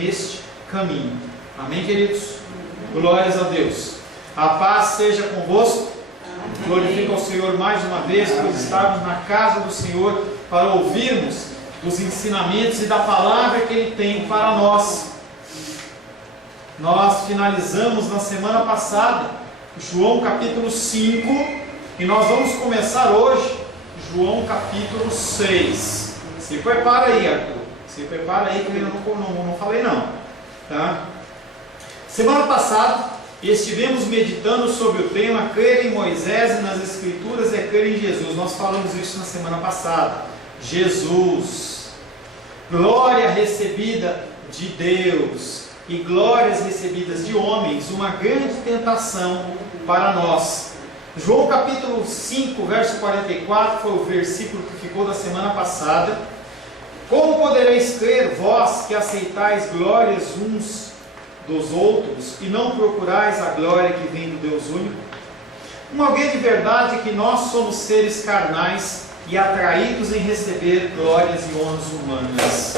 neste caminho. Amém, queridos? Glórias a Deus. A paz seja convosco. Glorifica ao Senhor mais uma vez por estarmos na casa do Senhor para ouvirmos dos ensinamentos e da palavra que Ele tem para nós. Nós finalizamos na semana passada João capítulo 5 e nós vamos começar hoje João capítulo 6. Se prepara aí, Arthur. Se prepara aí que eu ainda não falei não. Tá? Semana passada estivemos meditando sobre o tema crer em Moisés e nas Escrituras é crer em Jesus. Nós falamos isso na semana passada. Jesus, glória recebida de Deus e glórias recebidas de homens, uma grande tentação para nós. João capítulo 5, verso 44, foi o versículo que ficou da semana passada. Como podereis crer, vós que aceitais glórias uns dos outros e não procurais a glória que vem do Deus único? Uma grande verdade é que nós somos seres carnais e atraídos em receber glórias e honras humanas.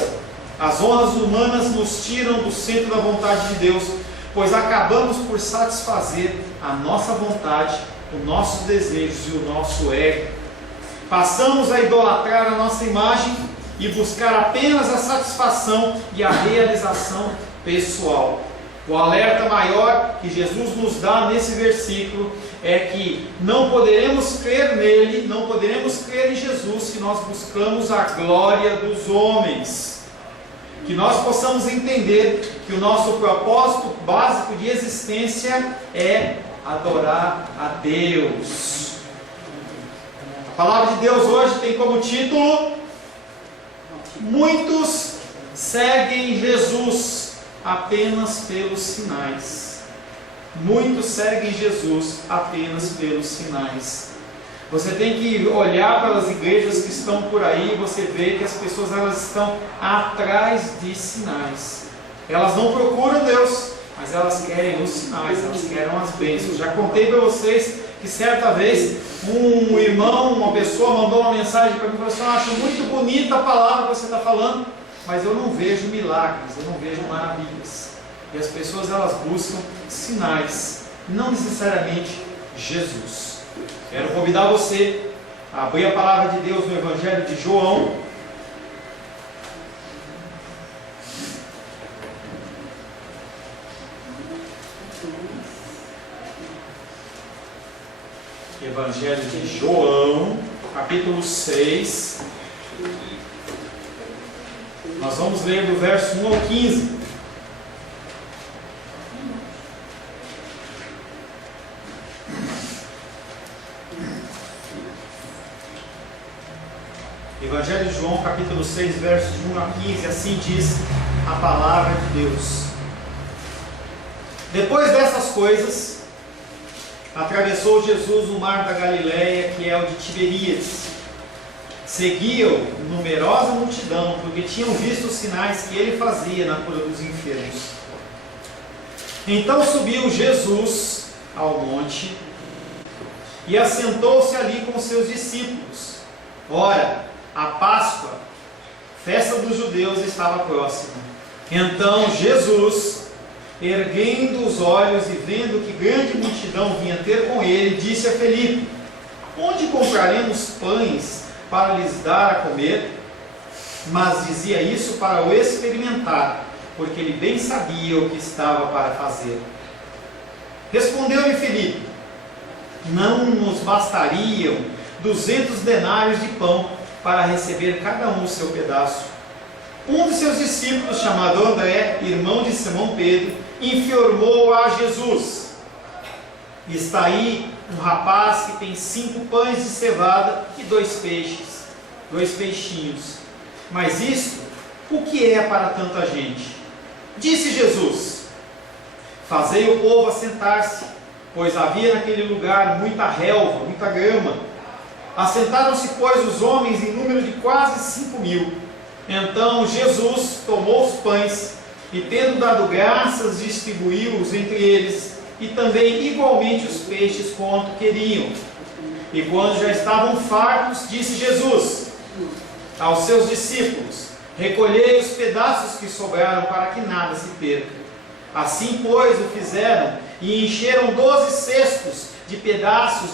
As honras humanas nos tiram do centro da vontade de Deus, pois acabamos por satisfazer a nossa vontade, os nossos desejos e o nosso ego. Passamos a idolatrar a nossa imagem e buscar apenas a satisfação e a realização pessoal. O alerta maior que Jesus nos dá nesse versículo é que não poderemos crer nele, não poderemos crer em Jesus se nós buscamos a glória dos homens. Que nós possamos entender que o nosso propósito básico de existência é adorar a Deus. A palavra de Deus hoje tem como título: muitos seguem Jesus apenas pelos sinais. Muitos seguem Jesus apenas pelos sinais. Você tem que olhar para as igrejas que estão por aí e você vê que as pessoas elas estão atrás de sinais. Elas não procuram Deus, mas elas querem os sinais, elas querem as bênçãos. Já contei para vocês que certa vez um irmão, uma pessoa mandou uma mensagem para mim e falou assim: eu acho muito bonita a palavra que você está falando, mas eu não vejo milagres, eu não vejo maravilhas. E as pessoas elas buscam sinais, não necessariamente Jesus. Quero convidar você a abrir a palavra de Deus no Evangelho de João. Evangelho de João, capítulo 6. Nós vamos ler do verso 1 ao 15. Evangelho de João, capítulo 6, versos de 1 a 15, assim diz a palavra de Deus. Depois dessas coisas, atravessou Jesus o mar da Galileia, que é o de Tiberíades. Seguiam numerosa multidão, porque tinham visto os sinais que ele fazia na cura dos enfermos. Então subiu Jesus ao monte e assentou-se ali com seus discípulos. Ora, a Páscoa, festa dos judeus, estava próxima. Então Jesus, erguendo os olhos e vendo que grande multidão vinha ter com ele, disse a Felipe: onde compraremos pães para lhes dar a comer? Mas dizia isso para o experimentar, porque ele bem sabia o que estava para fazer. Respondeu-lhe Felipe: não nos bastariam 200 denários de pão para receber cada um o seu pedaço? Um de seus discípulos, chamado André, irmão de Simão Pedro, informou a Jesus: está aí um rapaz que tem 5 pães de cevada e 2 peixinhos. Mas isto, o que é para tanta gente? Disse Jesus: fazei o povo assentar-se, pois havia naquele lugar muita relva, muita grama. Assentaram-se, pois, os homens em número de quase 5.000. Então Jesus tomou os pães e, tendo dado graças, distribuiu-os entre eles, e também igualmente os peixes quanto queriam. E quando já estavam fartos, disse Jesus aos seus discípulos: Recolhei os pedaços que sobraram para que nada se perca. Assim, pois, o fizeram e encheram 12 cestos de pedaços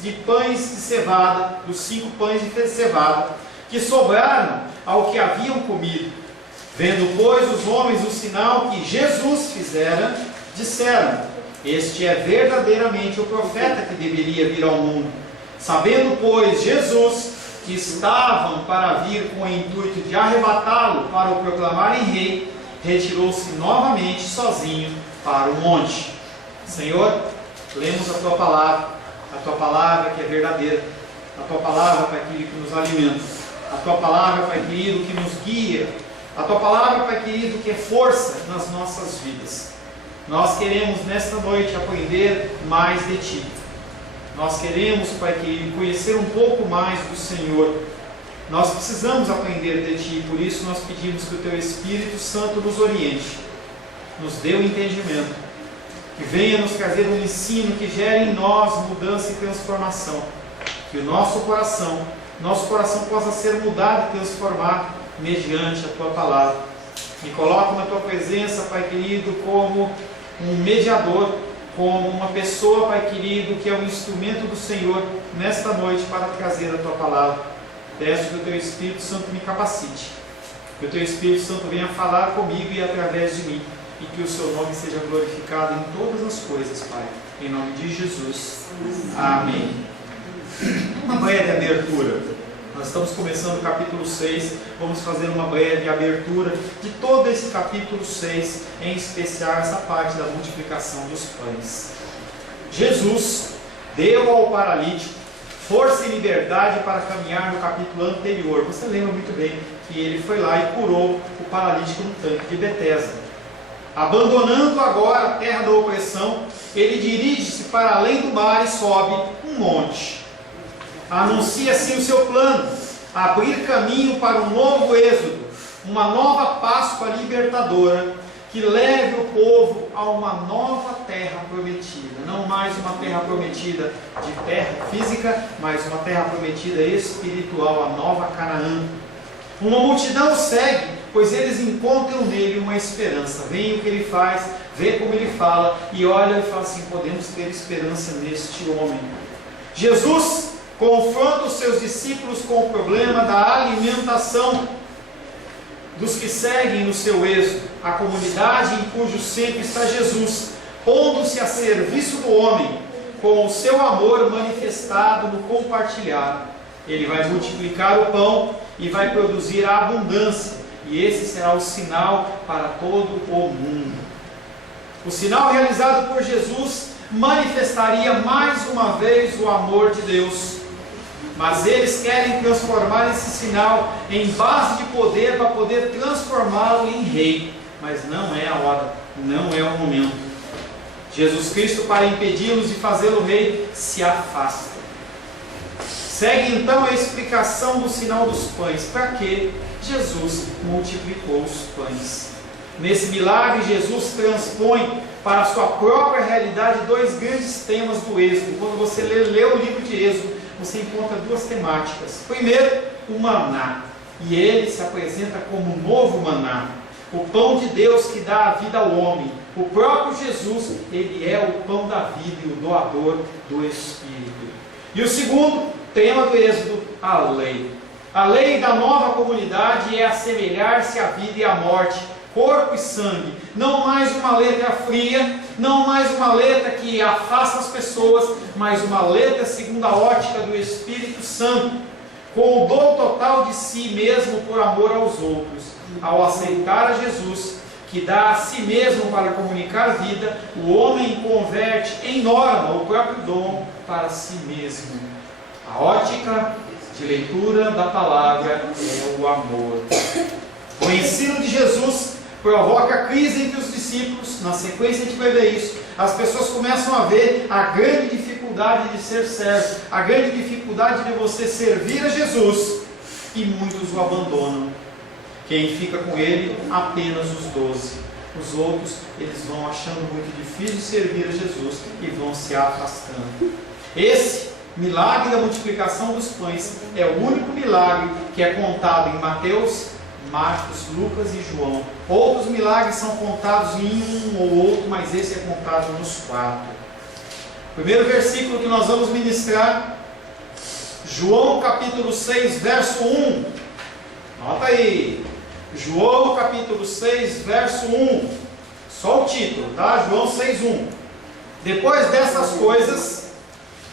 de pães de cevada, dos 5 pães de cevada, que sobraram ao que haviam comido. Vendo, pois, os homens o sinal que Jesus fizera, disseram: este é verdadeiramente o profeta que deveria vir ao mundo. Sabendo, pois, Jesus que estavam para vir com o intuito de arrebatá-lo para o proclamarem rei, retirou-se novamente sozinho para o monte. Senhor, lemos a Tua palavra que é verdadeira, a Tua palavra, Pai querido, que nos alimenta, a Tua palavra, Pai querido, que nos guia, a Tua palavra, Pai querido, que é força nas nossas vidas. Nós queremos nesta noite aprender mais de Ti. Nós queremos, Pai querido, conhecer um pouco mais do Senhor. Nós precisamos aprender de Ti, por isso nós pedimos que o Teu Espírito Santo nos oriente, nos dê o entendimento, que venha nos trazer um ensino que gere em nós mudança e transformação, que o nosso coração possa ser mudado e transformado mediante a Tua palavra. Me coloco na Tua presença, Pai querido, como um mediador, como uma pessoa, Pai querido, que é um instrumento do Senhor nesta noite para trazer a Tua palavra. Peço que o Teu Espírito Santo me capacite, que o Teu Espírito Santo venha falar comigo e através de mim, e que o Seu nome seja glorificado em todas as coisas, Pai, em nome de Jesus. Amém. Uma breve abertura. Nós estamos começando o capítulo 6, vamos fazer uma breve abertura de todo esse capítulo 6, em especial essa parte da multiplicação dos pães. Jesus deu ao paralítico força e liberdade para caminhar no capítulo anterior. Você lembra muito bem que ele foi lá e curou o paralítico no tanque de Betesda. Abandonando agora a terra da opressão, ele dirige-se para além do mar e sobe um monte. Anuncia assim o seu plano: abrir caminho para um novo êxodo, uma nova Páscoa libertadora, que leve o povo a uma nova terra prometida. Não mais uma terra prometida de terra física, mas uma terra prometida espiritual, a nova Canaã. Uma multidão segue, pois eles encontram nele uma esperança. Vêem o que ele faz, vê como ele fala, e olha e fala assim: podemos ter esperança neste homem. Jesus confronta os seus discípulos com o problema da alimentação dos que seguem no seu êxodo, a comunidade em cujo centro está Jesus, pondo-se a serviço do homem, com o seu amor manifestado no compartilhar. Ele vai multiplicar o pão e vai produzir a abundância, e esse será o sinal para todo o mundo. O sinal realizado por Jesus manifestaria mais uma vez o amor de Deus. Mas eles querem transformar esse sinal em base de poder para poder transformá-lo em rei. Mas não é a hora, não é o momento. Jesus Cristo, para impedi-los de fazê-lo rei, se afasta. Segue então a explicação do sinal dos pães. Para que Jesus multiplicou os pães? Nesse milagre, Jesus transpõe para a sua própria realidade 2 grandes temas do Êxodo. Quando você lê o livro de Êxodo, você encontra 2 temáticas. Primeiro, o maná. E ele se apresenta como o novo maná, o pão de Deus que dá a vida ao homem. O próprio Jesus, ele é o pão da vida e o doador do Espírito. E o segundo tema do Êxodo, a lei. A lei da nova comunidade é assemelhar-se à vida e à morte, corpo e sangue. Não mais uma letra fria, não mais uma letra que afasta as pessoas, mas uma letra segundo a ótica do Espírito Santo, com o dom total de si mesmo por amor aos outros. Ao aceitar a Jesus, que dá a si mesmo para comunicar vida, o homem converte em norma o próprio dom para si mesmo. A ótica de leitura da palavra é o amor. O ensino de Jesus provoca crise entre os discípulos. Na sequência a gente vai ver isso. As pessoas começam a ver a grande dificuldade de ser servo, a grande dificuldade de você servir a Jesus, e muitos o abandonam. Quem fica com ele? Apenas os 12. Os outros, eles vão achando muito difícil servir a Jesus e vão se afastando. Esse milagre da multiplicação dos pães é o único milagre que é contado em Mateus, Marcos, Lucas e João. Outros milagres são contados em um ou outro, mas esse é contado nos 4. Primeiro versículo que nós vamos ministrar, João capítulo 6, verso 1. Nota aí, João capítulo 6, verso 1. Só o título, tá? João 6, 1. Depois dessas coisas,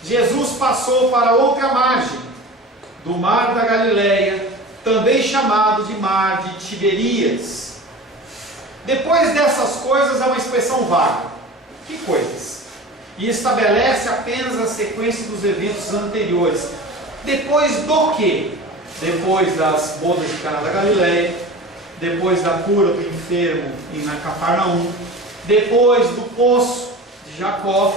Jesus passou para outra margem do mar da Galileia, também chamado de mar de Tiberíades. Depois dessas coisas é uma expressão vaga. Que coisas? E estabelece apenas a sequência dos eventos anteriores. Depois do quê? Depois das bodas de Caná da Galileia, depois da cura do enfermo na Cafarnaum, depois do poço de Jacó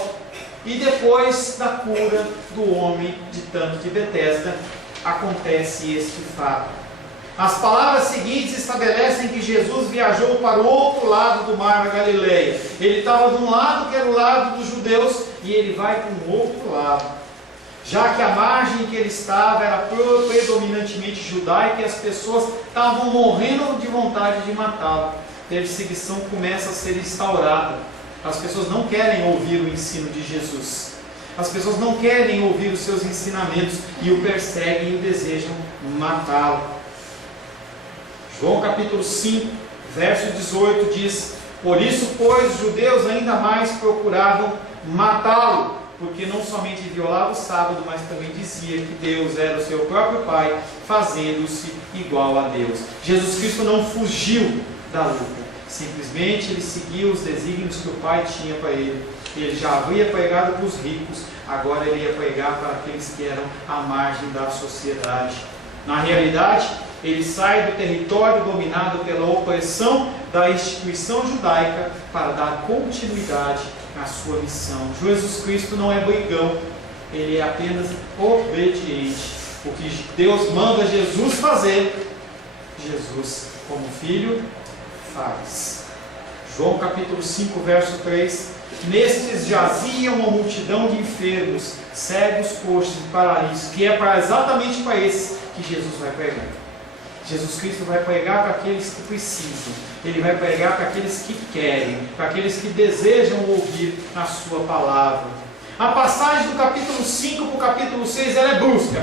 e depois da cura do homem de Tanque de Betesda, acontece este fato. As palavras seguintes estabelecem que Jesus viajou para o outro lado do mar da Galileia. Ele estava de um lado, que era o lado dos judeus, e ele vai para um outro lado, já que a margem que ele estava era predominantemente judaica e as pessoas estavam morrendo de vontade de matá-lo. A perseguição começa a ser instaurada. As pessoas não querem ouvir o ensino de Jesus. As pessoas não querem ouvir os seus ensinamentos e o perseguem e o desejam matá-lo. João capítulo 5, verso 18 diz: por isso, pois, os judeus ainda mais procuravam matá-lo, porque não somente violava o sábado, mas também dizia que Deus era o seu próprio Pai, fazendo-se igual a Deus. Jesus Cristo não fugiu da luta, simplesmente ele seguiu os desígnios que o Pai tinha para ele. Ele já havia pregado para os ricos, agora ele ia pregar para aqueles que eram à margem da sociedade. Na realidade, ele sai do território dominado pela opressão da instituição judaica para dar continuidade à sua missão. Jesus Cristo não é brigão, ele é apenas obediente. O que Deus manda Jesus fazer, Jesus, como filho, faz. João capítulo 5, verso 3: nestes jazia uma multidão de enfermos, cegos, coxos e paralíticos, que é exatamente para esses que Jesus vai pregar. Jesus Cristo vai pregar para aqueles que precisam, ele vai pregar para aqueles que querem, para aqueles que desejam ouvir a sua palavra. A passagem do capítulo 5 para o capítulo 6, ela é brusca,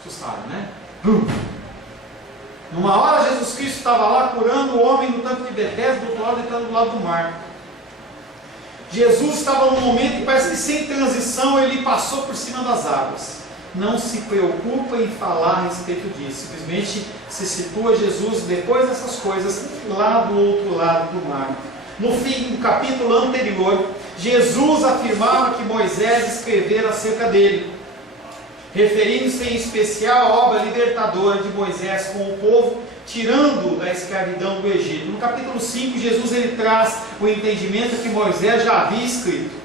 assustado, né? Numa hora Jesus Cristo estava lá curando o homem no tanque de Betesda, do outro lado ele estava do lado do mar. Jesus estava num momento que parece que sem transição ele passou por cima das águas. Não se preocupa em falar a respeito disso, simplesmente se situa Jesus depois dessas coisas lá do outro lado do mar. No fim do capítulo anterior, Jesus afirmava que Moisés escrevera acerca dele, referindo-se em especial à obra libertadora de Moisés com o povo, tirando da escravidão do Egito. No capítulo 5, Jesus ele traz o entendimento que Moisés já havia escrito.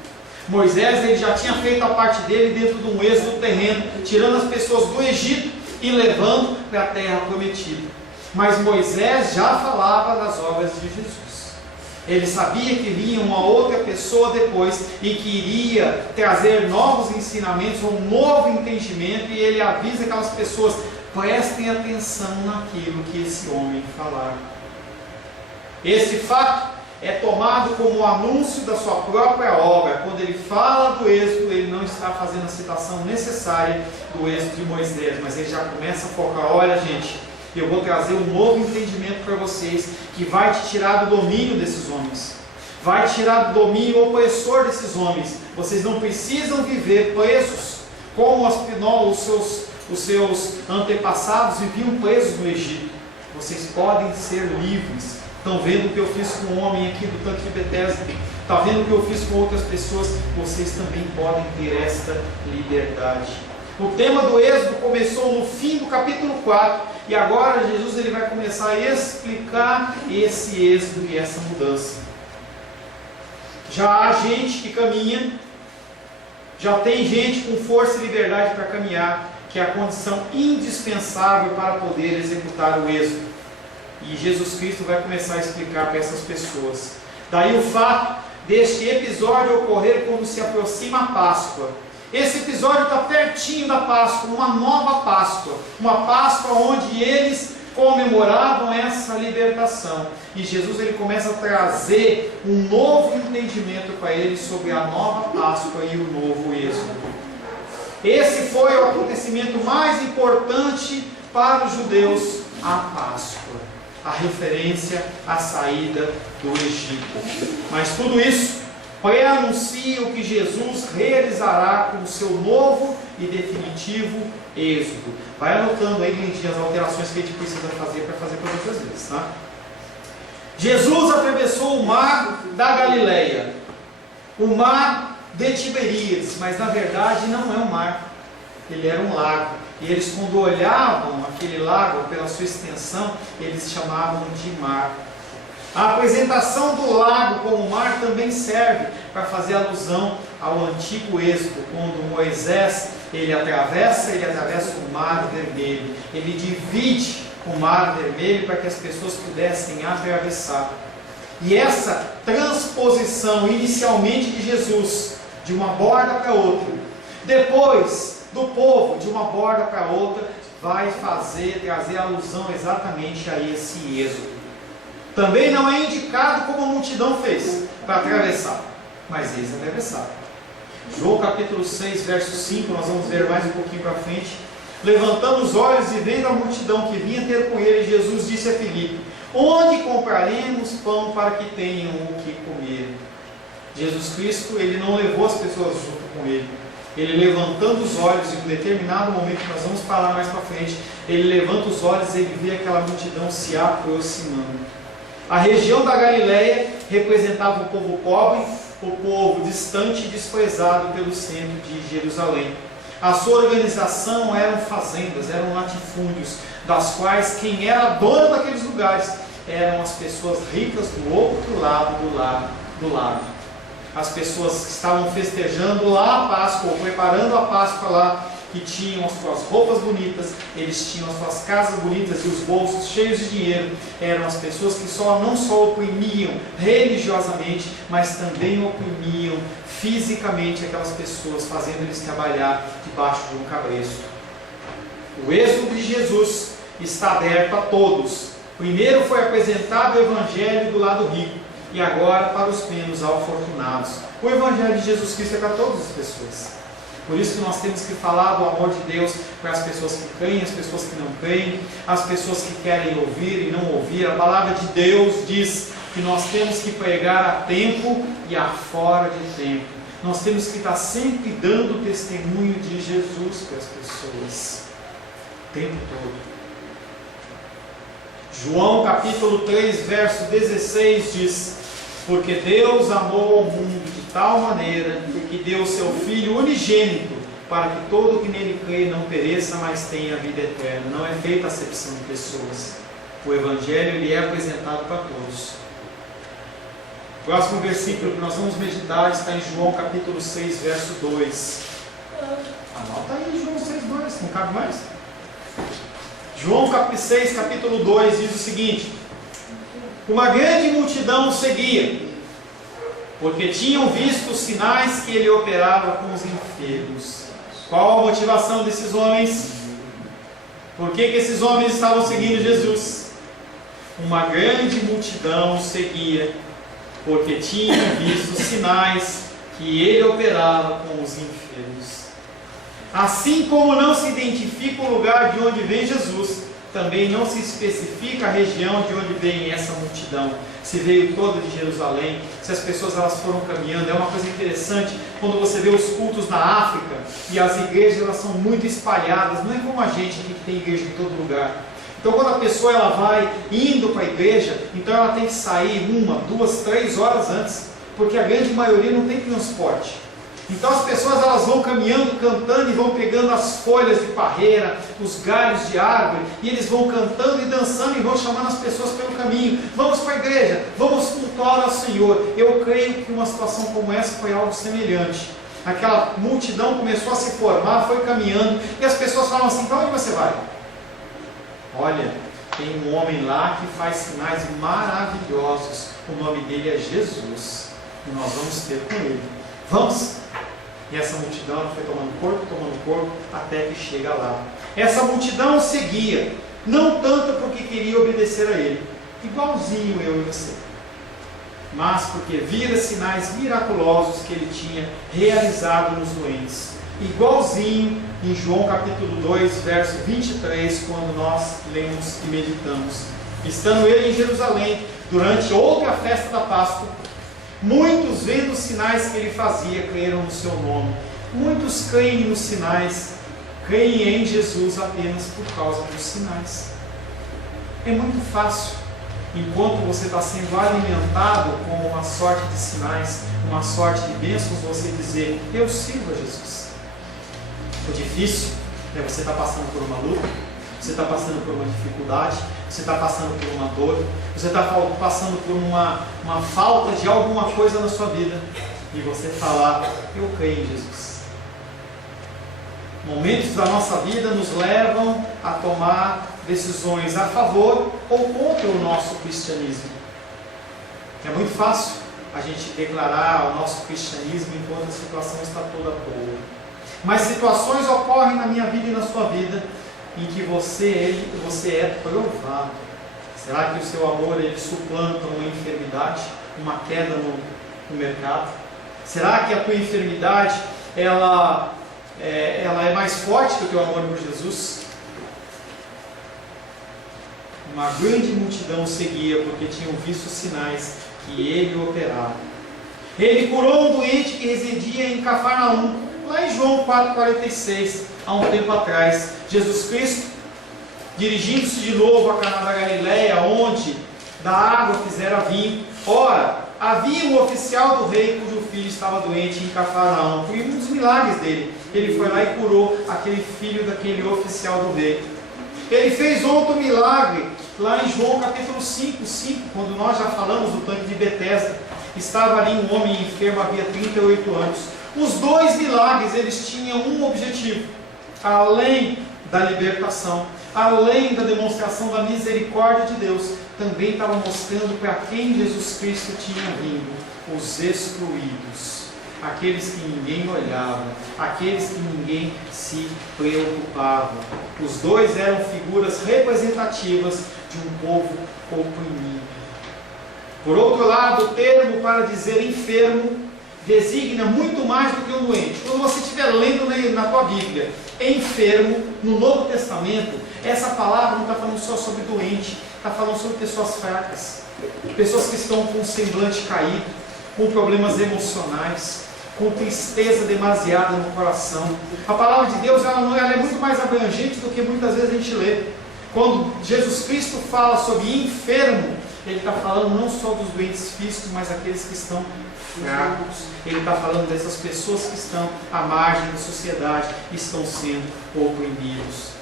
Moisés ele já tinha feito a parte dele dentro de um êxodo terreno, tirando as pessoas do Egito e levando para a terra prometida. Mas Moisés já falava das obras de Jesus. Ele sabia que vinha uma outra pessoa depois e que iria trazer novos ensinamentos, um novo entendimento, e ele avisa aquelas pessoas: prestem atenção naquilo que esse homem falar. Esse fato é tomado como o anúncio da sua própria obra. Quando ele fala do êxodo, ele não está fazendo a citação necessária do êxodo de Moisés, mas ele já começa a focar: olha gente, eu vou trazer um novo entendimento para vocês, que vai te tirar do domínio desses homens, vai te tirar do domínio opressor desses homens. Vocês não precisam viver presos como os seus antepassados viviam presos no Egito. Vocês podem ser livres. Estão vendo o que eu fiz com o homem aqui do tanque de Betesda? Está vendo o que eu fiz com outras pessoas? Vocês também podem ter esta liberdade. O tema do êxodo começou no fim do capítulo 4, e agora Jesus ele vai começar a explicar esse êxodo e essa mudança. Já há gente que caminha, já tem gente com força e liberdade para caminhar, que é a condição indispensável para poder executar o êxodo. E Jesus Cristo vai começar a explicar para essas pessoas. Daí o fato deste episódio ocorrer quando se aproxima a Páscoa. Esse episódio está pertinho da Páscoa, uma nova Páscoa. Uma Páscoa onde eles comemoravam essa libertação. E Jesus ele começa a trazer um novo entendimento para eles sobre a nova Páscoa e o novo Êxodo. Esse foi o acontecimento mais importante para os judeus, a Páscoa, a referência à saída do Egito. Mas tudo isso pré-anuncia o que Jesus realizará com o seu novo e definitivo êxodo. Vai anotando aí, lindinho, as alterações que a gente precisa fazer para fazer para outras vezes, tá? Jesus atravessou o mar da Galileia, o mar de Tiberíades, mas na verdade não é um mar, ele era um lago. E eles, quando olhavam aquele lago pela sua extensão, eles chamavam de mar. A apresentação do lago como mar também serve para fazer alusão ao antigo Êxodo, quando Moisés ele atravessa o mar vermelho, ele divide o mar vermelho para que as pessoas pudessem atravessar. E essa transposição inicialmente de Jesus de uma borda para outra, depois do povo de uma borda para outra, vai trazer alusão exatamente a esse êxodo. Também não é indicado como a multidão fez para atravessar, mas eles atravessaram. João capítulo 6, verso 5, nós vamos ver mais um pouquinho para frente. Levantando os olhos e vendo a multidão que vinha ter com ele, Jesus disse a Filipe: onde compraremos pão para que tenham o que comer? Jesus Cristo, ele não levou as pessoas junto com ele. Ele levantando os olhos, em um determinado momento, que nós vamos falar mais para frente, ele levanta os olhos e ele vê aquela multidão se aproximando. A região da Galileia representava o povo pobre, o povo distante e desprezado pelo centro de Jerusalém. A sua organização eram fazendas, eram latifúndios, das quais quem era dono daqueles lugares eram as pessoas ricas do outro lado do lago. As pessoas que estavam festejando lá a Páscoa, ou preparando a Páscoa lá, que tinham as suas roupas bonitas, eles tinham as suas casas bonitas e os bolsos cheios de dinheiro, eram as pessoas que não só oprimiam religiosamente, mas também oprimiam fisicamente aquelas pessoas, fazendo eles trabalhar debaixo de um cabresto. O êxodo de Jesus está aberto a todos. Primeiro foi apresentado o Evangelho do lado rico, e agora para os menos afortunados. O Evangelho de Jesus Cristo é para todas as pessoas. Por isso que nós temos que falar do amor de Deus para as pessoas que creem, as pessoas que não creem, as pessoas que querem ouvir e não ouvir. A palavra de Deus diz que nós temos que pregar a tempo e a fora de tempo. Nós temos que estar sempre dando testemunho de Jesus para as pessoas, o tempo todo. João capítulo 3, verso 16 diz: porque Deus amou o mundo de tal maneira que deu o seu Filho unigênito, para que todo que nele crê não pereça, mas tenha a vida eterna. Não é feita acepção de pessoas. O Evangelho ele é apresentado para todos. O próximo versículo que nós vamos meditar está em João capítulo 6, verso 2. Anota aí João 6, 2, não cabe mais? João 6, capítulo 2 diz o seguinte: uma grande multidão o seguia, porque tinham visto os sinais que ele operava com os enfermos. Qual a motivação desses homens? Por que esses homens estavam seguindo Jesus? Uma grande multidão o seguia, porque tinham visto os sinais que ele operava com os enfermos. Assim como não se identifica o lugar de onde vem Jesus, também não se especifica a região de onde vem essa multidão. Se veio toda de Jerusalém, se as pessoas elas foram caminhando. É uma coisa interessante quando você vê os cultos na África e as igrejas elas são muito espalhadas. Não é como a gente aqui que tem igreja em todo lugar. Então quando a pessoa ela vai indo para a igreja, então ela tem que sair 1, 2, 3 horas antes, porque a grande maioria não tem transporte. Então as pessoas elas vão caminhando, cantando e vão pegando as folhas de parreira, os galhos de árvore, e eles vão cantando e dançando e vão chamando as pessoas pelo caminho. Vamos para a igreja, vamos cultuar ao Senhor. Eu creio que uma situação como essa foi algo semelhante. Aquela multidão começou a se formar, foi caminhando, e as pessoas falam assim: para onde você vai? Olha, tem um homem lá que faz sinais maravilhosos, o nome dele é Jesus, e nós vamos ter com ele. Vamos? E essa multidão foi tomando corpo, até que chega lá. Essa multidão seguia, Não tanto porque queria obedecer a ele, igualzinho eu e você, mas porque vira sinais miraculosos que ele tinha realizado nos doentes. Igualzinho em João capítulo 2, verso 23, quando nós lemos e meditamos. Estando ele em Jerusalém, durante outra festa da Páscoa, muitos, vendo os sinais que ele fazia, creram no seu nome. Muitos creem nos sinais, creem em Jesus apenas por causa dos sinais. É muito fácil, enquanto você está sendo alimentado com uma sorte de sinais, uma sorte de bênçãos, você dizer: eu sirvo a Jesus. O difícil é você estar passando por uma luta, você está passando por uma dificuldade, você está passando por uma dor, você está passando por uma falta de alguma coisa na sua vida, e você falar: eu creio em Jesus. Momentos da nossa vida nos levam a tomar decisões a favor ou contra o nosso cristianismo. É muito fácil a gente declarar o nosso cristianismo enquanto a situação está toda boa. Mas situações ocorrem na minha vida e na sua vida em que você é provado. Será que o seu amor ele suplanta uma enfermidade, uma queda no mercado? Será que a tua enfermidade ela é mais forte que o teu amor por Jesus? Uma grande multidão seguia porque tinham visto os sinais que ele operava. Ele curou um doente que residia em Cafarnaum, lá em João 4,46, há um tempo atrás. Jesus Cristo, dirigindo-se de novo a Caná da Galileia, onde da água fizera vinho. Ora, havia um oficial do rei cujo filho estava doente em Cafarnaum. Foi um dos milagres dele. Ele foi lá e curou aquele filho daquele oficial do rei. Ele fez outro milagre lá em João capítulo 5, quando nós já falamos do tanque de Betesda. Estava ali um homem enfermo, havia 38 anos. Os dois milagres, eles tinham um objetivo: além da libertação, além da demonstração da misericórdia de Deus, também estava mostrando para quem Jesus Cristo tinha vindo: os excluídos, aqueles que ninguém olhava, aqueles que ninguém se preocupava. Os dois eram figuras representativas de um povo oprimido. Por outro lado, o termo para dizer enfermo designa muito mais do que um doente. Quando você estiver lendo na tua Bíblia enfermo, no Novo Testamento, essa palavra não está falando só sobre doente, está falando sobre pessoas fracas, pessoas que estão com o semblante caído, com problemas emocionais, com tristeza demasiada no coração. A palavra de Deus ela é muito mais abrangente do que muitas vezes a gente lê. Quando Jesus Cristo fala sobre enfermo, ele está falando não só dos doentes físicos, mas aqueles que estão fracos. Ele está falando dessas pessoas que estão à margem da sociedade e estão sendo oprimidos.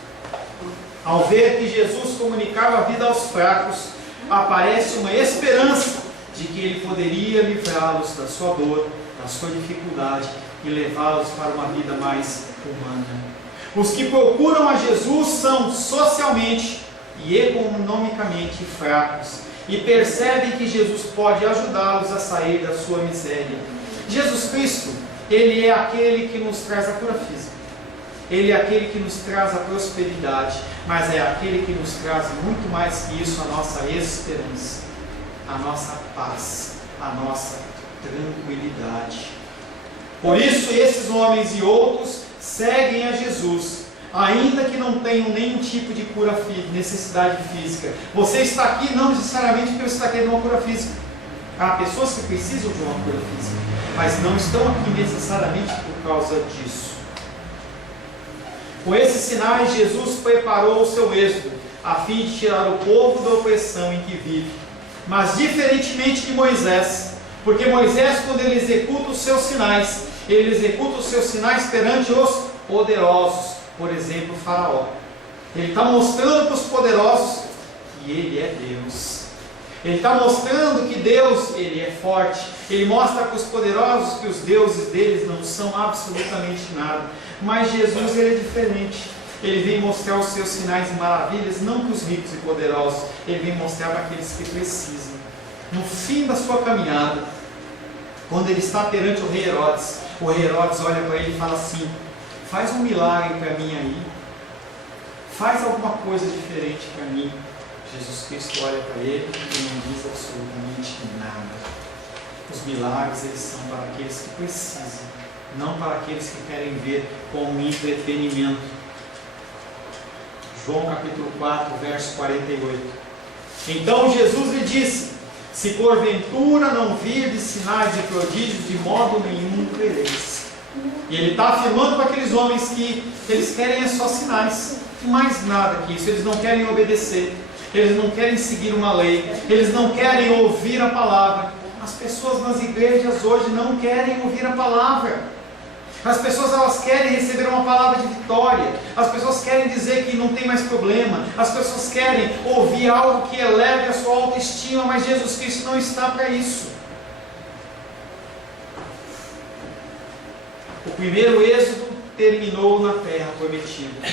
Ao ver que Jesus comunicava a vida aos fracos, aparece uma esperança de que ele poderia livrá-los da sua dor, da sua dificuldade e levá-los para uma vida mais humana. Os que procuram a Jesus são socialmente e economicamente fracos e percebem que Jesus pode ajudá-los a sair da sua miséria. Jesus Cristo, ele é aquele que nos traz a cura física, ele é aquele que nos traz a prosperidade, mas é aquele que nos traz muito mais que isso, a nossa esperança, a nossa paz, a nossa tranquilidade. Por isso esses homens e outros seguem a Jesus, ainda que não tenham nenhum tipo de cura física, necessidade física. Você está aqui não necessariamente porque você está querendo uma cura física. Há pessoas que precisam de uma cura física, mas não estão aqui necessariamente por causa disso. Com esses sinais, Jesus preparou o seu êxodo, a fim de tirar o povo da opressão em que vive. Mas diferentemente de Moisés, porque Moisés, quando ele executa os seus sinais, ele executa os seus sinais perante os poderosos, por exemplo, Faraó. Ele está mostrando para os poderosos que ele é Deus. Ele está mostrando que Deus, ele é forte. Ele mostra para os poderosos que os deuses deles não são absolutamente nada. Mas Jesus, ele é diferente. Ele vem mostrar os seus sinais e maravilhas, não para os ricos e poderosos. Ele vem mostrar para aqueles que precisam. No fim da sua caminhada, quando ele está perante o rei Herodes, o rei Herodes olha para ele e fala assim: faz um milagre para mim aí. faz alguma coisa diferente para mim. Jesus Cristo olha para ele e não diz absolutamente nada. Os milagres, eles são para aqueles que precisam, não para aqueles que querem ver como entretenimento. João capítulo 4, verso 48. Então Jesus lhe disse: se porventura não virdes sinais e prodígios, de modo nenhum crereis. E ele está afirmando para aqueles homens que eles querem só sinais, mais nada que isso. Eles não querem obedecer, eles não querem seguir uma lei, eles não querem ouvir a palavra. As pessoas nas igrejas hoje não querem ouvir a palavra. As pessoas, elas querem receber uma palavra de vitória. As pessoas querem dizer que não tem mais problema. As pessoas querem ouvir algo que eleve a sua autoestima, mas Jesus Cristo não está para isso. O primeiro êxodo terminou na terra prometida.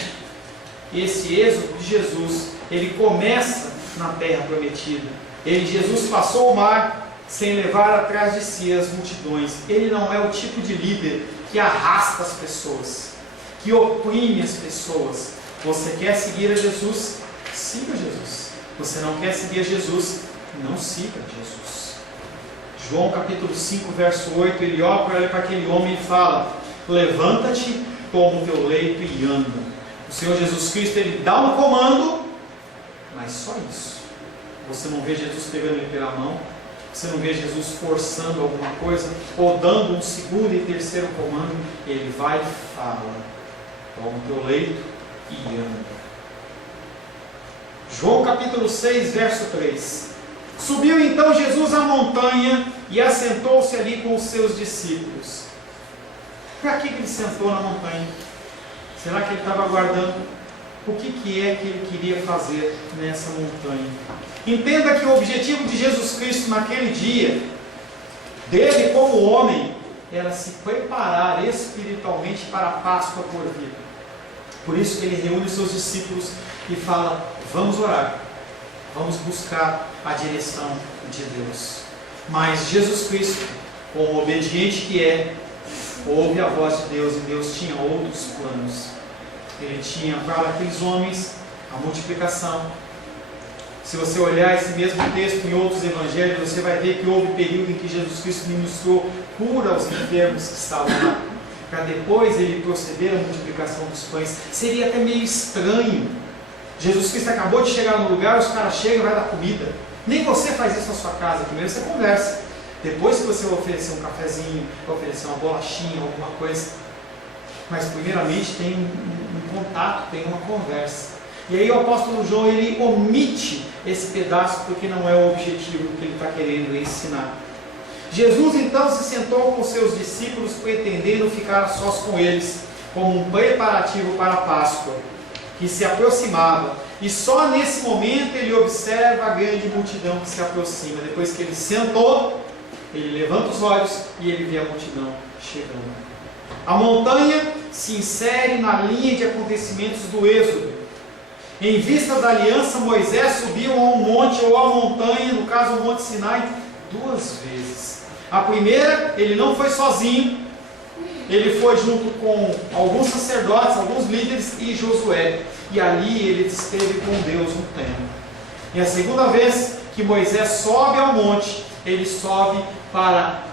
Esse êxodo de Jesus, ele começa na terra prometida. Jesus passou o mar sem levar atrás de si as multidões. Ele não é o tipo de líder que arrasta as pessoas, que oprime as pessoas. Você quer seguir a Jesus? Siga Jesus. Você não quer seguir a Jesus? Não siga Jesus. João capítulo 5, verso 8, ele olha para aquele homem e fala: levanta-te, toma o teu leito e anda. O Senhor Jesus Cristo, ele dá um comando, mas só isso. Você não vê Jesus pegando ele pela mão, você não vê Jesus forçando alguma coisa, ou dando um segundo e terceiro comando. Ele vai e fala: toma o teu leito e anda. João capítulo 6, verso 3. Subiu então Jesus à montanha e assentou-se ali com os seus discípulos. Para que ele sentou na montanha? Será que ele estava aguardando? O que é que ele queria fazer nessa montanha? Entenda que o objetivo de Jesus Cristo naquele dia, dele como homem, era se preparar espiritualmente para a Páscoa por vir. Por isso que ele reúne os seus discípulos e fala: vamos orar, vamos buscar a direção de Deus. Mas Jesus Cristo, como obediente que é, ouve a voz de Deus, e Deus tinha outros planos. Ele tinha para aqueles homens a multiplicação. Se você olhar esse mesmo texto em outros evangelhos, você vai ver que houve período em que Jesus Cristo ministrou cura aos enfermos que estavam lá, para depois ele proceder à multiplicação dos pães. Seria até meio estranho. Jesus Cristo acabou de chegar no lugar, os caras chegam e vai dar comida. Nem você faz isso na sua casa. Primeiro você conversa, depois que você vai oferecer um cafezinho, vai oferecer uma bolachinha, alguma coisa. Mas primeiramente tem um contato, tem uma conversa. E aí o apóstolo João, ele omite esse pedaço porque não é o objetivo que ele está querendo ensinar. Jesus então se sentou com seus discípulos, pretendendo ficar sós com eles, como um preparativo para a Páscoa, que se aproximava. E só nesse momento ele observa a grande multidão que se aproxima. Depois que ele sentou, ele levanta os olhos e ele vê a multidão chegando. A montanha se insere na linha de acontecimentos do Êxodo. Em vista da aliança, Moisés subiu a um monte ou a montanha, no caso o Monte Sinai, 2 vezes. A primeira, ele não foi sozinho, ele foi junto com alguns sacerdotes, alguns líderes e Josué. E ali ele esteve com Deus no templo. E a segunda vez que Moisés sobe ao monte, ele sobe para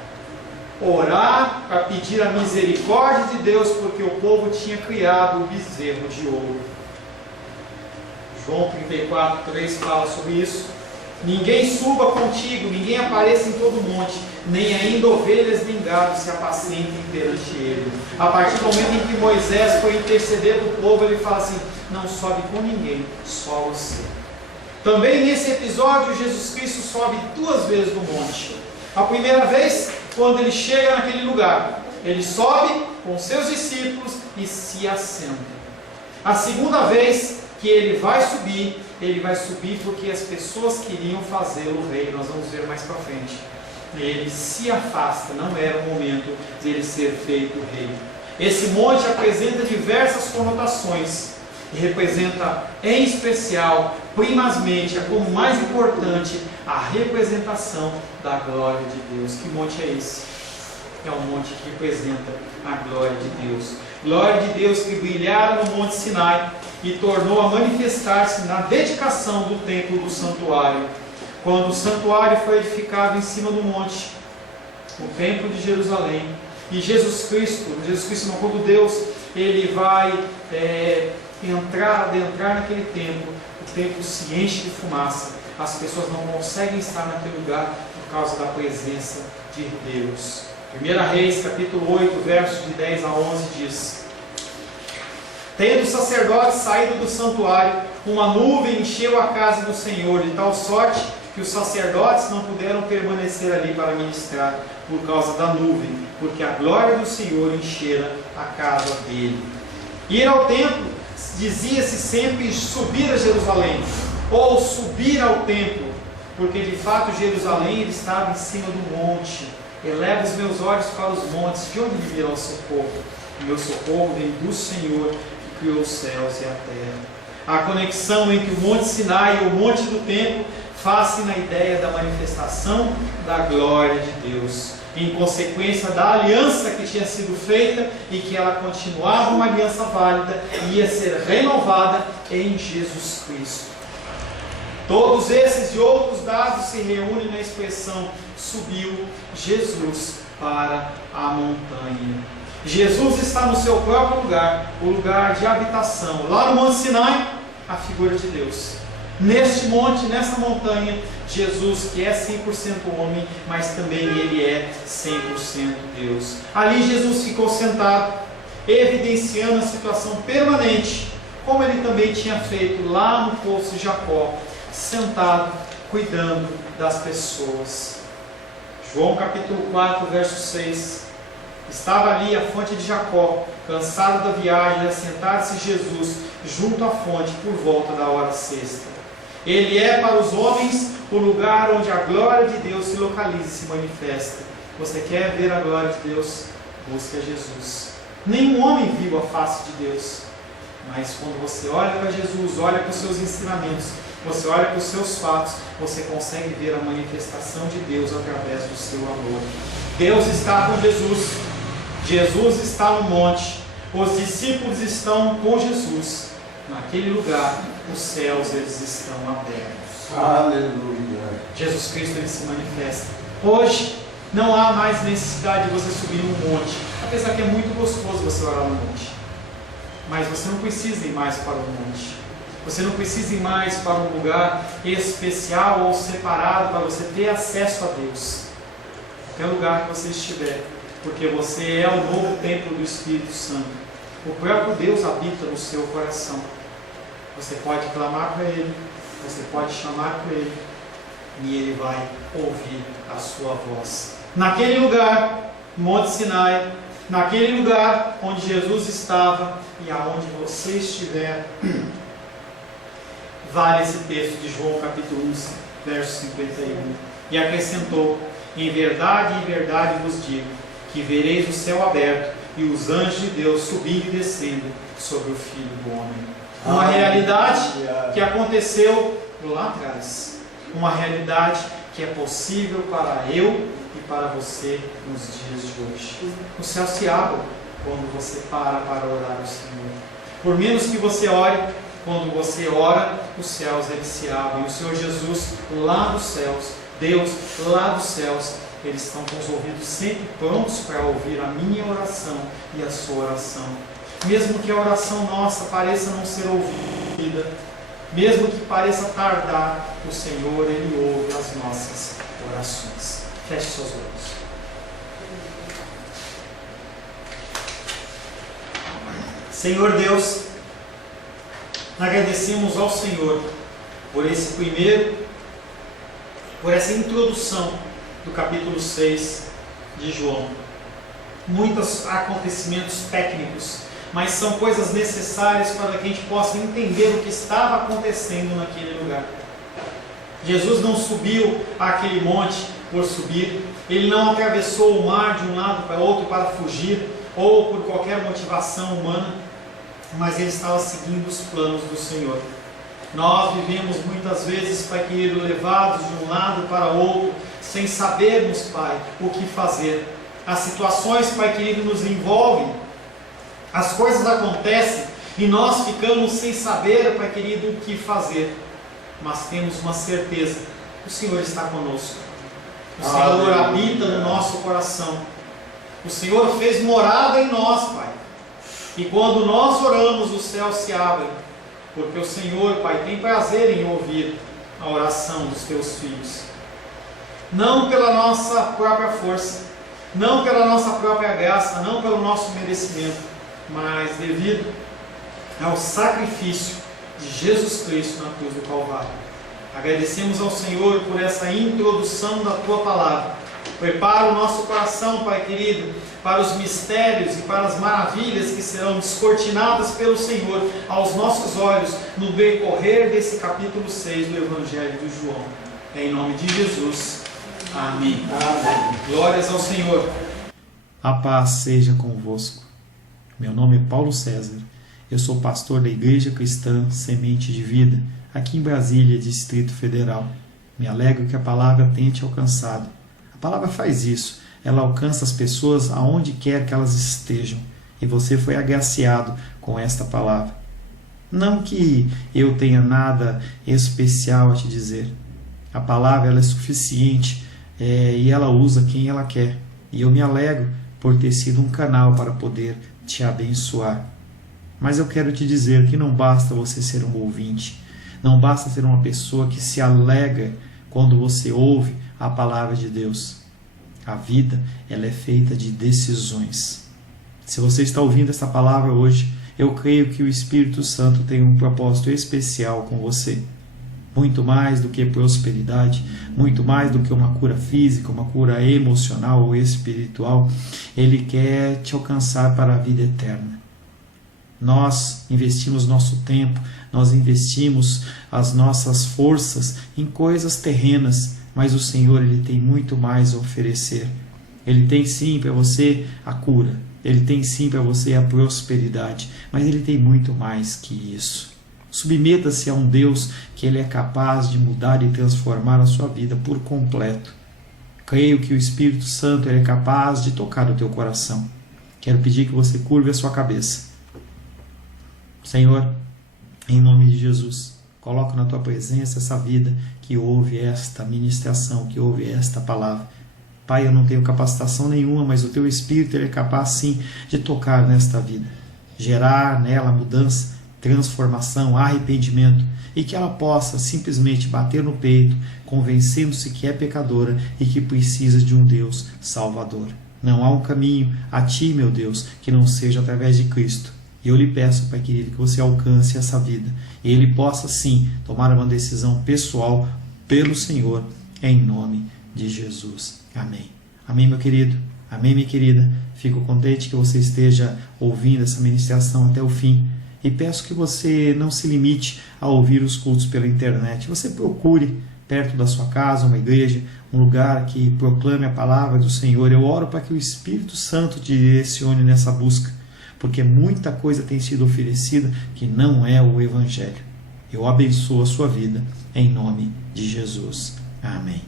orar, para pedir a misericórdia de Deus, porque o povo tinha criado o bezerro de ouro. João 34:3 fala sobre isso. Ninguém suba contigo, ninguém apareça em todo monte, nem ainda ovelhas nem gado se apacentem perante ele. A partir do momento em que Moisés foi interceder do povo, ele fala assim: não sobe com ninguém, só você. Também nesse episódio, Jesus Cristo sobe 2 vezes no monte. A primeira vez, quando ele chega naquele lugar, ele sobe com seus discípulos e se assenta. A segunda vez que ele vai subir porque as pessoas queriam fazê-lo rei. Nós vamos ver mais para frente. Ele se afasta, não era o momento de ele ser feito rei. Esse monte apresenta diversas conotações e representa, em especial, primazmente, como mais importante, a representação da glória de Deus. Que monte é esse? É um monte que representa a glória de Deus. Glória de Deus que brilharam no Monte Sinai e tornou a manifestar-se na dedicação do templo do santuário. Quando o santuário foi edificado em cima do monte, o templo de Jerusalém, e Jesus Cristo não, quando Deus ele vai adentrar naquele templo, o templo se enche de fumaça, as pessoas não conseguem estar naquele lugar por causa da presença de Deus. 1 Reis, capítulo 8, versos de 10 a 11 diz: Tendo os sacerdotes saído do santuário, uma nuvem encheu a casa do Senhor, de tal sorte que os sacerdotes não puderam permanecer ali para ministrar por causa da nuvem, porque a glória do Senhor enchera a casa dele. Ir ao templo dizia-se sempre subir a Jerusalém, ou subir ao templo, porque de fato Jerusalém estava em cima do monte. Eleva os meus olhos para os montes, de onde me virá o socorro? O meu socorro vem do Senhor, que criou os céus e a terra. A conexão entre o Monte Sinai e o Monte do Templo faz-se na ideia da manifestação da glória de Deus, em consequência da aliança que tinha sido feita e que ela continuava uma aliança válida e ia ser renovada em Jesus Cristo. Todos esses e outros dados se reúnem na expressão subiu Jesus para a montanha. Jesus está no seu próprio lugar, o lugar de habitação. Lá no Monte Sinai, a figura de Deus. Neste monte, nessa montanha, Jesus, que é 100% homem, mas também ele é 100% Deus. Ali Jesus ficou sentado, evidenciando a situação permanente, como ele também tinha feito lá no poço de Jacó, sentado, cuidando das pessoas. João capítulo 4, verso 6. Estava ali a fonte de Jacó, cansado da viagem, assentado-se Jesus junto à fonte por volta da hora sexta. Ele é para os homens o lugar onde a glória de Deus se localiza e se manifesta. Você quer ver a glória de Deus? Busque a Jesus. Nenhum homem viu a face de Deus, mas quando você olha para Jesus, olha para os seus ensinamentos, você olha para os seus fatos, você consegue ver a manifestação de Deus através do seu amor. Deus está com Jesus, Jesus está no monte, os discípulos estão com Jesus. Naquele lugar, os céus eles estão abertos. Aleluia. Jesus Cristo ele se manifesta. Hoje não há mais necessidade de você subir um monte, apesar que é muito gostoso você orar no monte. Mas você não precisa ir mais para o monte. Você não precisa ir mais para um lugar especial ou separado para você ter acesso a Deus. Qualquer lugar que você estiver, porque você é o novo templo do Espírito Santo. O próprio Deus habita no seu coração. Você pode clamar para Ele, você pode chamar para Ele, e Ele vai ouvir a sua voz. Naquele lugar, Monte Sinai, naquele lugar onde Jesus estava e aonde você estiver, vale esse texto de João capítulo 1, verso 51. E acrescentou: em verdade vos digo, que vereis o céu aberto e os anjos de Deus subindo e descendo sobre o Filho do Homem. Uma realidade que aconteceu lá atrás. Uma realidade que é possível para eu e para você nos dias de hoje. O céu se abre quando você para orar ao Senhor. Por menos que você ore, quando você ora, os céus eles se abrem. O Senhor Jesus lá dos céus, Deus lá dos céus, eles estão com os ouvidos sempre prontos para ouvir a minha oração e a sua oração. Mesmo que a oração nossa pareça não ser ouvida, mesmo que pareça tardar, o Senhor, Ele ouve as nossas orações. Feche seus olhos. Senhor Deus, agradecemos ao Senhor por essa introdução do capítulo 6 de João. Muitos acontecimentos técnicos, mas são coisas necessárias para que a gente possa entender o que estava acontecendo naquele lugar. Jesus não subiu àquele monte por subir, ele não atravessou o mar de um lado para outro para fugir, ou por qualquer motivação humana, mas ele estava seguindo os planos do Senhor. Nós vivemos muitas vezes, Pai querido, levados de um lado para outro, sem sabermos, Pai, o que fazer. As situações, Pai querido, nos envolvem, as coisas acontecem E nós ficamos sem saber, Pai querido, o que fazer. Mas temos uma certeza: o Senhor está conosco. O Senhor habita no nosso coração. O Senhor fez morada em nós, Pai. E quando nós oramos, os céus se abrem. Porque o Senhor, Pai, tem prazer em ouvir a oração dos teus filhos. Não pela nossa própria força, não pela nossa própria graça, não pelo nosso merecimento, mas devido ao sacrifício de Jesus Cristo na cruz do Calvário. Agradecemos ao Senhor por essa introdução da Tua Palavra. Prepara o nosso coração, Pai querido, para os mistérios e para as maravilhas que serão descortinadas pelo Senhor aos nossos olhos no decorrer desse capítulo 6 do Evangelho de João. Em nome de Jesus. Amém. Amém. Glórias ao Senhor. A paz seja convosco. Meu nome é Paulo César. Eu sou pastor da Igreja Cristã Semente de Vida, aqui em Brasília, Distrito Federal. Me alegro que a palavra tenha te alcançado. A palavra faz isso. Ela alcança as pessoas aonde quer que elas estejam. E você foi agraciado com esta palavra. Não que eu tenha nada especial a te dizer. A palavra ela é suficiente e ela usa quem ela quer. E eu me alegro por ter sido um canal para poder te abençoar. Mas eu quero te dizer que não basta você ser um ouvinte. Não basta ser uma pessoa que se alegra quando você ouve a palavra de Deus. A vida, ela é feita de decisões. Se você está ouvindo essa palavra hoje, eu creio que o Espírito Santo tem um propósito especial com você. Muito mais do que prosperidade, muito mais do que uma cura física, uma cura emocional ou espiritual, Ele quer te alcançar para a vida eterna. Nós investimos nosso tempo, nós investimos as nossas forças em coisas terrenas, mas o Senhor ele tem muito mais a oferecer. Ele tem sim para você a cura, Ele tem sim para você a prosperidade, mas Ele tem muito mais que isso. Submeta-se a um Deus que Ele é capaz de mudar e transformar a sua vida por completo. Creio que o Espírito Santo ele é capaz de tocar o teu coração. Quero pedir que você curve a sua cabeça. Senhor, em nome de Jesus, coloco na Tua presença essa vida que ouve esta ministração, que ouve esta palavra. Pai, eu não tenho capacitação nenhuma, mas o Teu Espírito ele é capaz sim de tocar nesta vida, gerar nela mudança, transformação, arrependimento, e que ela possa simplesmente bater no peito, convencendo-se que é pecadora e que precisa de um Deus salvador. Não há um caminho a Ti, meu Deus, que não seja através de Cristo. E eu lhe peço, Pai querido, que você alcance essa vida e ele possa sim tomar uma decisão pessoal pelo Senhor, em nome de Jesus. Amém. Amém, meu querido. Amém, minha querida. Fico contente que você esteja ouvindo essa ministração até o fim. E peço que você não se limite a ouvir os cultos pela internet. Você procure perto da sua casa uma igreja, um lugar que proclame a palavra do Senhor. Eu oro para que o Espírito Santo te direcione nessa busca, porque muita coisa tem sido oferecida que não é o Evangelho. Eu abençoo a sua vida em nome de Jesus. Amém.